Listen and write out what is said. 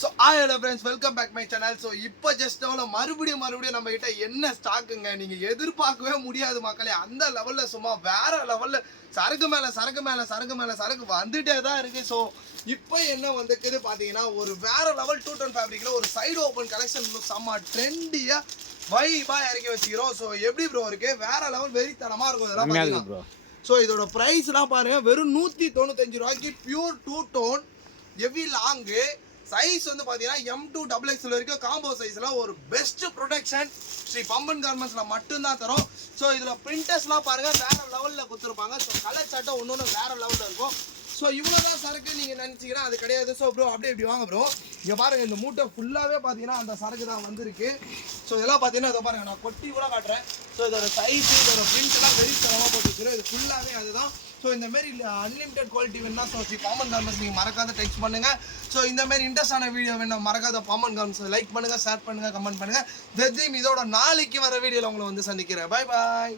So hello friends, welcome back my channel. So இப்போ just மறுபடியும் நம்ம கிட்ட என்ன ஸ்டாக்குங்க நீங்க எதிர்பார்க்கவே முடியாது மக்களே. அந்த லெவல்ல சும்மா வேற லெவல்ல சரக்கு மேல சரக்கு வந்துட்டே தான் இருக்கு. ஸோ இப்போ என்ன வந்துக்குது பார்த்தீங்கன்னா ஒரு வேற லெவல் 210 ஃபேப்ரிக்ல ஒரு சைடு ஓப்பன் கலெக்ஷன் செம்ம ட்ரெண்டியா வைபா இறக்கி வச்சுக்கிறோம். ஸோ எப்படி ப்ரோ இருக்கு, வேற லெவல் வெறித்தனமா இருக்கும் இதெல்லாம் பார்த்தீங்கன்னா. ஸோ இதோட ப்ரைஸ்லாம் பாருங்க, வெறும் 195 ரூபாய்க்கு pure 2 tone heavy long size வந்து பார்த்தீங்கன்னா M2XXL வரைக்கும் காம்போ சைஸில் ஒரு பெஸ்ட் ப்ரொடக்ஷன் ஸ்ரீ பம்பன் கார்மெண்ட்ஸில் மட்டும்தான் தரும். ஸோ இதில் பிரிண்டர்ஸ்லாம் பாருங்கள் வேறு லெவலில் கொடுத்துருப்பாங்க. ஸோ கலர் சட்டை ஒன்று வேறு லெவலில் இருக்கும். ஸோ இவ்வளோ தான் சரக்கு நீங்கள் நினச்சிங்கன்னா அது கிடையாது. ஸோ ப்ரோ அப்படியே இப்படி வாங்க ப்ரோ, இங்கே பாருங்கள் இந்த மூட்டை ஃபுல்லாகவே பார்த்தீங்கன்னா அந்த சரக்கு தான் வந்திருக்கு. ஸோ இதெல்லாம் பார்த்தீங்கன்னா இதை பாருங்கள், நான் கொட்டி கூட காட்டுறேன். ஸோ இதோட சைஸு இதோட பிரிண்ட்லாம் வெரி தரமாக போட்டு வச்சுருக்கோம். இது ஃபுல்லாகவே அதுதான். ஸோ இந்தமாரி அன்லிமிட்டட் குவாலிட்டி வேணும்னா ஸோ பம்பன் கார்மெண்ட்ஸ் நீங்கள் மறக்காத டெக்ஸ்ட் பண்ணுங்கள். ஸோ இந்தமாரி இன்ட்ரெஸ்டான வீடியோ வேணும் மறக்காத பம்பன் கார்மெண்ட்ஸ் லைக் பண்ணுங்கள், ஷேர் பண்ணுங்கள், கமெண்ட் பண்ணுங்கள். இதோட நாளைக்கு வர வீடியோவில் உங்களை வந்து சந்திக்கிறேன். பாய் பாய்.